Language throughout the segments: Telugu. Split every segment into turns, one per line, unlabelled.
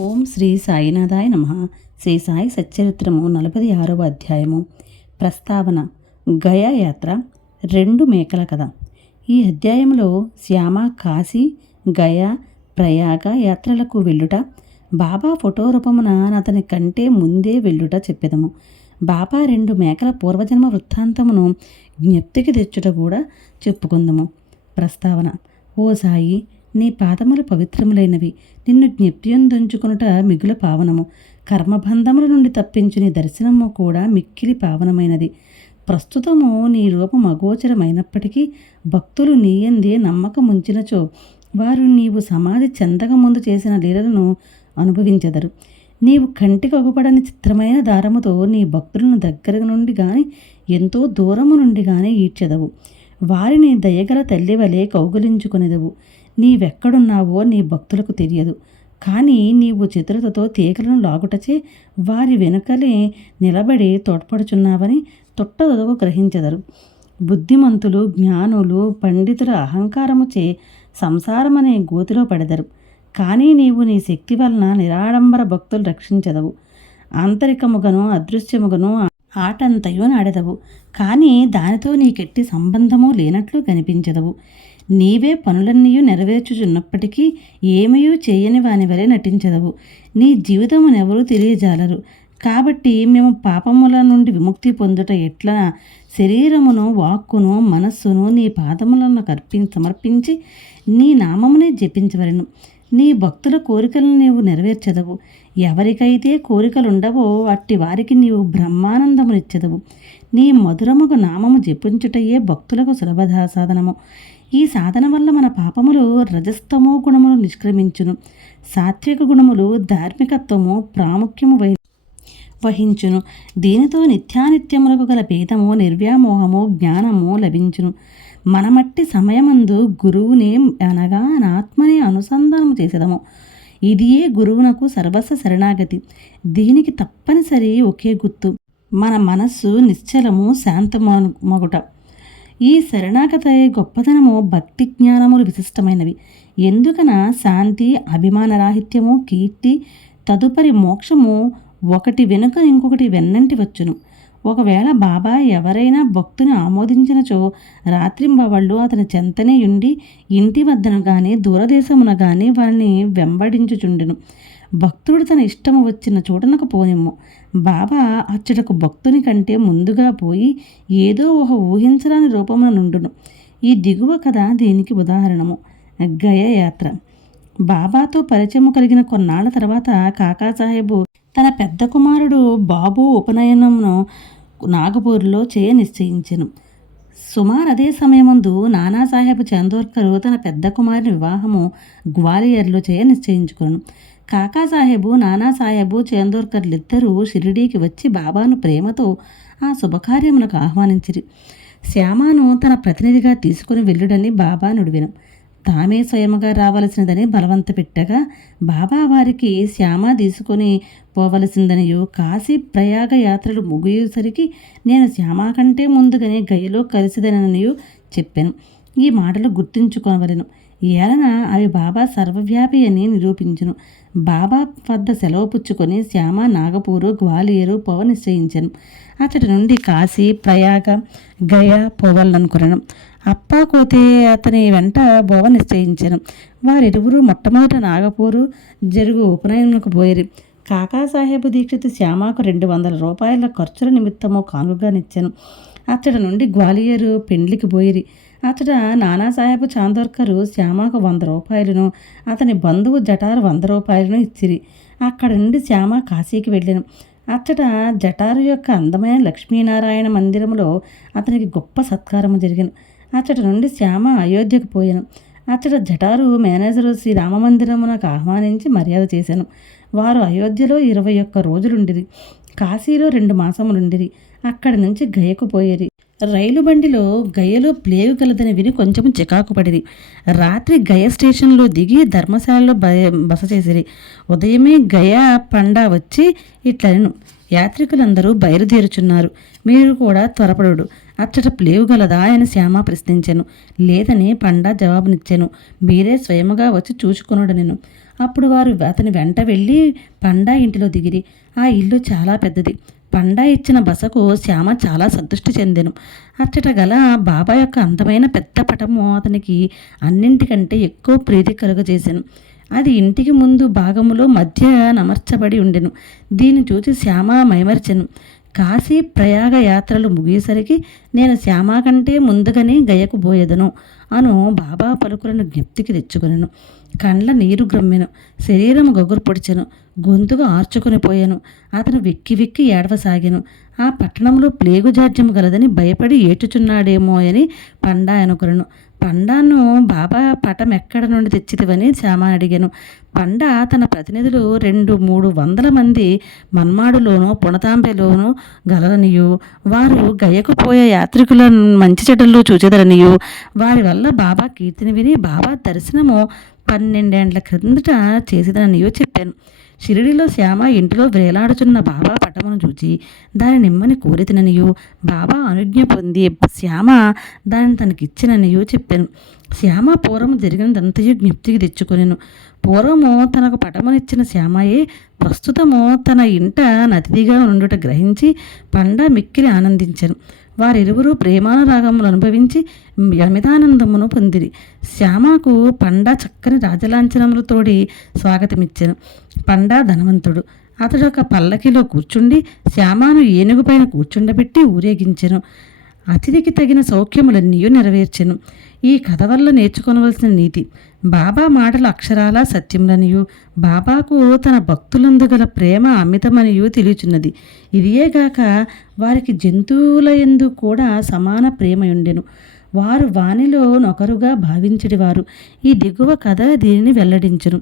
ఓం శ్రీ సాయినాథాయ నమ. శ్రీ సాయి సచ్చరిత్రము నలభై ఆరవ అధ్యాయము. ప్రస్తావన గయా యాత్ర రెండు మేకల కథ. ఈ అధ్యాయంలో శ్యామ కాశీ గయా ప్రయాగ యాత్రలకు వెళ్ళుట బాబా ఫోటో రూపమున అతని కంటే ముందే వెళ్ళుట చెప్పెదము. బాబా రెండు మేకల పూర్వజన్మ వృత్తాంతమును జ్ఞప్తికి తెచ్చుట కూడా చెప్పుకుందము. ప్రస్తావన ఓ సాయి నీ పాదములు పవిత్రములైనవి. నిన్ను జ్ఞప్తియందుంచుకొనుట మిగుల పావనము. కర్మబంధముల నుండి తప్పించు నీ దర్శనము కూడా మిక్కిలి పావనమైనది. ప్రస్తుతము నీ రూపం అగోచరమైనప్పటికీ భక్తులు నీయందే నమ్మకముంచినచో వారు నీవు సమాధి చెందక ముందు చేసిన లీలలను అనుభవించెదరు. నీవు కంటికి అగుపడని చిత్రమైన దారముతో నీ భక్తులను దగ్గర నుండి కానీ ఎంతో దూరము నుండి కానీ ఈడ్చెదవు. వారిని దయగల తల్లి వలె కౌగులించుకొనిదవు. నీవెక్కడున్నావో నీ భక్తులకు తెలియదు. కానీ నీవు చిత్రతతో తీగలను లాగుటచే వారి వెనుకలే నిలబడి తోడ్పడుచున్నావని తొట్టదొదకు గ్రహించెదరు. బుద్ధిమంతులు జ్ఞానులు పండితుల అహంకారముచే సంసారమనే గోతిలో పడెదరు. కానీ నీవు నీ శక్తి వలన నిరాడంబర భక్తులు రక్షించదవు. ఆంతరికముగను అదృశ్యముగను ఆటంతయో నాడెదవు. కానీ దానితో నీకెట్టి సంబంధము లేనట్లు కనిపించదవు. నీవే పనులన్నీ నెరవేర్చుచున్నప్పటికీ ఏమయూ చేయని వాని వలె నటించదవు. నీ జీవితమునెవరూ తెలియజాలరు. కాబట్టి మేము పాపముల నుండి విముక్తి పొందుట ఎట్లా? శరీరమును వాక్కును మనస్సును నీ పాదములను కర్పి సమర్పించి నీ నామమునే జపించవలను. నీ భక్తుల కోరికలను నీవు నెరవేర్చదవు. ఎవరికైతే కోరికలుండవో అట్టి వారికి నీవు బ్రహ్మానందమునిచ్చెదవు. నీ మధురముకు నామము జపించుటయే భక్తులకు సులభ సాధనము. ఈ సాధన వల్ల మన పాపములు రజస్తమో గుణములు నిష్క్రమించును. సాత్విక గుణములు ధార్మికత్వము ప్రాముఖ్యము వహి వహించును. దీనితో నిత్యానిత్యములకు గల భేదము నిర్వ్యామోహము జ్ఞానము లభించును. మనమట్టి సమయమందు గురువుని అనగా ఆత్మని అనుసంధానం చేసేదము. ఇదియే గురువునకు సర్వస్వ శరణాగతి. దీనికి తప్పనిసరి ఒకే గుర్తు. మన మనస్సు నిశ్చలము శాంతమగుట. ఈ శరణాగత గొప్పతనము భక్తి జ్ఞానములు విశిష్టమైనవి. ఎందుకన శాంతి అభిమానరాహిత్యము కీర్తి తదుపరి మోక్షము ఒకటి వెనుక ఇంకొకటి వెన్నంటి వచ్చును. ఒకవేళ బాబా ఎవరైనా భక్తుని ఆమోదించినచో రాత్రింబవళ్ళు అతని చెంతనే ఉండి ఇంటి వద్దను కానీ దూరదేశమున కానీ వారిని వెంబడించుచుండెను. భక్తుడు తన ఇష్టము వచ్చిన చూడనకు పోనిమ్ము. బాబా అచ్చటకు భక్తుని కంటే ముందుగా పోయి ఏదో ఒక ఊహించరాని రూపమున నుండును. ఈ దిగువ కథ దీనికి ఉదాహరణము. గయ యాత్ర. బాబాతో పరిచయము కలిగిన కొన్నాళ్ళ తర్వాత కాకాసాహెబు తన పెద్ద కుమారుడు బాబు ఉపనయనమును నాగపూర్లో చేయ నిశ్చయించెను. సుమారు అదే సమయమందు నానాసాహెబ్ చందోర్కరు తన పెద్ద కుమారుని వివాహము గ్వాలియర్లో చేయ నిశ్చయించుకును. కాకాసాహెబు నానాసాహెబు చందోర్కర్లిద్దరూ షిరిడీకి వచ్చి బాబాను ప్రేమతో ఆ శుభకార్యమునకు ఆహ్వానించిరి. శ్యామాను తన ప్రతినిధిగా తీసుకుని వెళ్ళుడని బాబా నుడివిను. తామే స్వయముగా రావలసినదని బలవంత పెట్టగా బాబా వారికి శ్యామ తీసుకొని పోవలసిందనియో. కాశీ ప్రయాగ యాత్రలు ముగియేసరికి నేను శ్యామ కంటే ముందుగానే గయలో కలిసిదననియో చెప్పాను. ఈ మాటలు గుర్తుంచుకోవలను ఏలన అవి బాబా సర్వవ్యాపి అని నిరూపించను. బాబా వద్ద సెలవు పుచ్చుకొని శ్యామ నాగపూరు గ్వాలియరు పోవ నిశ్చయించాను. అతడి నుండి కాశీ ప్రయాగ గయా పోవాలనుకున్నాను అప్పా కోతే అతని వెంట బోవ నిశ్చయించాను. వారిరువురు మొట్టమొదట నాగపూరు జరుగు ఉపనయనకు పోయారు. కాకాసాహెబ్ దీక్షిత్ శ్యామకు రెండు వందల రూపాయల ఖర్చుల నిమిత్తము కానుగానిచ్చాను. అతడి నుండి గ్వాలియరు పెండ్లికి పోయిరి. అతడ నానాసాహెబ్ చాందోర్కరు శ్యామకు వంద రూపాయలను అతని బంధువు జటారు వంద రూపాయలను ఇచ్చిరి. అక్కడ నుండి శ్యామ కాశీకి వెళ్ళాను. అచ్చట జటారు యొక్క అందమైన లక్ష్మీనారాయణ మందిరంలో అతనికి గొప్ప సత్కారము జరిగాను. అచ్చట నుండి శ్యామ అయోధ్యకు పోయాను. అచ్చట జటారు మేనేజరు శ్రీ రామమందిరమునకు ఆహ్వానించి మర్యాద చేశాను వారు అయోధ్యలో ఇరవై ఒక్క రోజులుండిరి. కాశీలో రెండు మాసములుండిరి. అక్కడి నుంచి గయకు పోయేరి. రైలు బండిలో గయలో ప్లేగు కలదని విని కొంచెం చికాకు పడింది. రాత్రి గయ స్టేషన్లో దిగి ధర్మశాలలో బస చేసిరి. ఉదయమే గయ పండా వచ్చి ఇట్లను యాత్రికులందరూ బయలుదేరుచున్నారు. మీరు కూడా త్వరపడు అచ్చట ప్లేవు గలదా అని శ్యామ ప్రశ్నించాను. లేదని పండా జవాబునిచ్చాను. మీరే స్వయముగా వచ్చి చూచుకొనుడు నేను అప్పుడు వారు అతని వెంట వెళ్ళి పండా ఇంటిలో దిగిరి. ఆ ఇల్లు చాలా పెద్దది. పండా ఇచ్చిన బసకు శ్యామ చాలా సంతృష్టి చెందెను. అచ్చట గల బాబా యొక్క అందమైన పెద్ద పటము అతనికి అన్నింటికంటే ఎక్కువ ప్రీతి కలుగజేశాను అది ఇంటికి ముందు భాగములో మధ్య నమర్చబడి ఉండెను. దీన్ని చూసి శ్యామ మైమర్చెను. కాశీ ప్రయాగ యాత్రలు ముగిసరికి నేను శ్యామ కంటే ముందుగానే గయకు పోయేదను అను బాబా పలుకులను జ్ఞప్తికి తెచ్చుకొనెను. కండ్ల నీరు గ్రమ్మెను. శరీరం గొగురు పొడిచెను. గొంతుగా ఆర్చుకొని పోయాను. అతను వెక్కి వెక్కి ఏడవసాగాను. ఆ పట్టణంలో ప్లేగు జాడ్యం గలదని భయపడి ఏటుచున్నాడేమో అని పండా అనుకున్నాను. పండాను బాబా పటం ఎక్కడ నుండి తెచ్చితివని? శ్యామ అడిగాను. పండ తన ప్రతినిధులు రెండు మూడు వందల మంది మన్మాడులోనూ పుణతాంబెలోనూ గలరనియు. వారు గయకు పోయే యాత్రికుల మంచి చెడ్డలు చూచేదరనియు. వారి వల్ల బాబా కీర్తిని విని బాబా దర్శనము పన్నెండేండ్ల క్రిందట చేసేదనియో చెప్పాను. షిరిడిలో శ్యామ ఇంటిలో వేలాడుచున్న బాబా పటమును చూచి దాని నిమ్మని కోరితిననియు. బాబా అనుజ్ఞ పొంది శ్యామ దానిని తనకిచ్చిననియు చెప్పాను. శ్యామ పూర్వం జరిగినదంతయు జ్ఞప్తికి తెచ్చుకొనెను. పూర్వము తనకు పటమునిచ్చిన శ్యామయే ప్రస్తుతము తన ఇంట నతిథిగా ఉండుట గ్రహించి పండ మిక్కిలి ఆనందించాను. వారిరువురు ప్రేమానురాగములు అనుభవించి యమితానందమును పొందిరి. శ్యామకు పండ చక్కని రాజలాంఛనములతోడి స్వాగతమిచ్చాను. పండ ధనవంతుడు. అతడు ఒక పల్లకిలో కూర్చుండి శ్యామాను ఏనుగుపైన కూర్చుండబెట్టి ఊరేగించెను. అతిథికి తగిన సౌఖ్యములన్నీయూ నెరవేర్చెను. ఈ కథ వల్ల నేర్చుకొనవలసిన నీతి. బాబా మాటలు అక్షరాల సత్యములనియు బాబాకు తన భక్తులందు గల ప్రేమ అమితమనియు తెలియచున్నది. ఇదియేగాక వారికి జంతువుల ఎందు కూడా సమాన ప్రేమయుండెను. వారు వానిలో నొకరుగా భావించడివారు. ఈ దిగువ కథ దీనిని వెల్లడించను.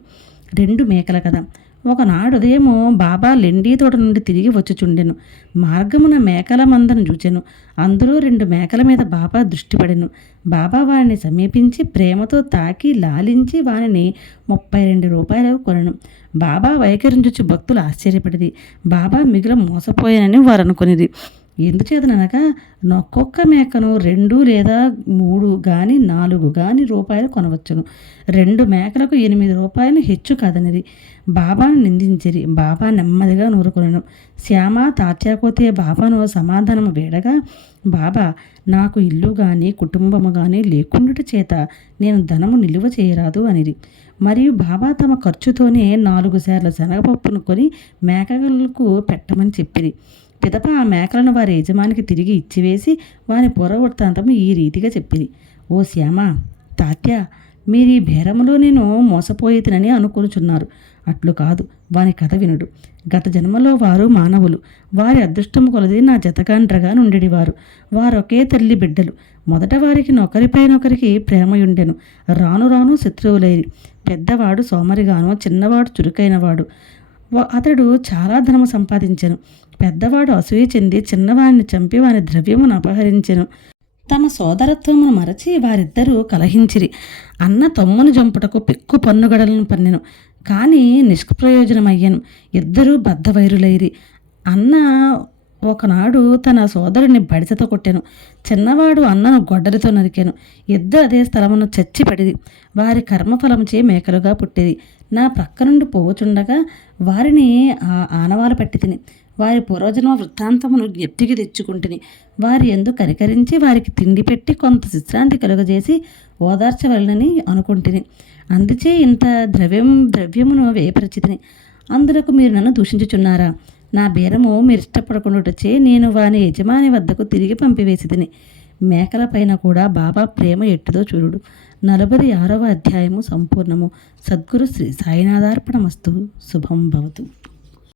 రెండు మేకల కథ. ఒకనాడు ఉదయము బాబా లెండీ తోట నుండి తిరిగి వచ్చుచుండెను. మార్గమున మేకల మందను చూచెను. అందులో రెండు మేకల మీద బాబా దృష్టి పడెను బాబా వారిని సమీపించి ప్రేమతో తాకి లాలించి వారిని ముప్పై రెండు రూపాయలకు కొనను. బాబా వైఖరించుచు భక్తులు ఆశ్చర్యపడిది బాబా మిగిలిన మోసపోయానని వారు అనుకునేది ఎందుచేతనగా ఒక్కొక్క మేకను రెండు లేదా మూడు కానీ నాలుగు కానీ రూపాయలు కొనవచ్చును. రెండు మేకలకు ఎనిమిది రూపాయలు హెచ్చు కదనిది. బాబాను నిందించిరి. బాబా నెమ్మదిగా నూరుకొనను. శ్యామ తాచాకపోతే బాబాను సమాధానం వేడగా బాబా నాకు ఇల్లు కానీ కుటుంబము కానీ లేకుండుట చేత నేను ధనము నిలువ చేయరాదు అనిది. మరియు బాబా తమ ఖర్చుతోనే నాలుగు సార్లు శనగపప్పును కొని మేకలకు పెట్టమని చెప్పిరి. పిదప ఆ మేకలను వారి యజమానికి తిరిగి ఇచ్చివేసి వాని పొరవృత్తాంతము ఈ రీతిగా చెప్పింది ఓ శ్యామ తాత్య మీరు ఈ బేరములో నేను మోసపోయేదినని అనుకొనుచున్నారు. అట్లు కాదు వాని కథ వినుడు. గత జన్మలో వారు మానవులు. వారి అదృష్టము కొలది నా జతగాండ్రగా నుండివారు వారొకే తల్లి బిడ్డలు. మొదట వారికి నొకరిపైనొకరికి ప్రేమయుండెను. రాను రాను శత్రువులైరి. పెద్దవాడు సోమరిగాను చిన్నవాడు చురుకైనవాడు. అతడు చాలా ధనము సంపాదించను. పెద్దవాడు అసూయ చెంది చిన్నవాడిని చంపి వాని ద్రవ్యమును అపహరించెను. తమ సోదరత్వమును మరచి వారిద్దరూ కలహించిరి. అన్న తమ్మును జంపుటకు పెక్కు పన్నుగడలను పన్నెను. కానీ నిష్ప్రయోజనమయ్యను. ఇద్దరూ బద్ధవైరులైరి. అన్న ఒకనాడు తన సోదరుని బడిసతో కొట్టాను. చిన్నవాడు అన్నను గొడ్డలితో నరికాను. ఇద్దరు అదే స్థలమును చచ్చిపడిది వారి కర్మఫలముచే మేకలుగా పుట్టేది. నా ప్రక్క నుండి పోవచుండగా వారిని ఆ ఆనవాలు పట్టి తిని వారి పూర్వజన్మ వృత్తాంతమును జ్ఞప్తికి తెచ్చుకుంటుని. వారి ఎందు కనికరించి వారికి తిండి పెట్టి కొంత విశ్రాంతి కలుగజేసి ఓదార్చవలనని అనుకుంటుని. అందుచే ఇంత ద్రవ్యం ద్రవ్యమును వేయపరిచితిని అందులకు మీరు నన్ను దూషించుచున్నారా? నా బీరము మీరు ఇష్టపడకుండాటచే నేను వాని యజమాని వద్దకు తిరిగి పంపివేసిదిని మేకలపైన కూడా బాబా ప్రేమ ఎట్టుదో చూడు నలభై ఆరవ అధ్యాయము సంపూర్ణము. సద్గురు శ్రీ సాయినాథార్పణమస్తు. శుభం భవతు.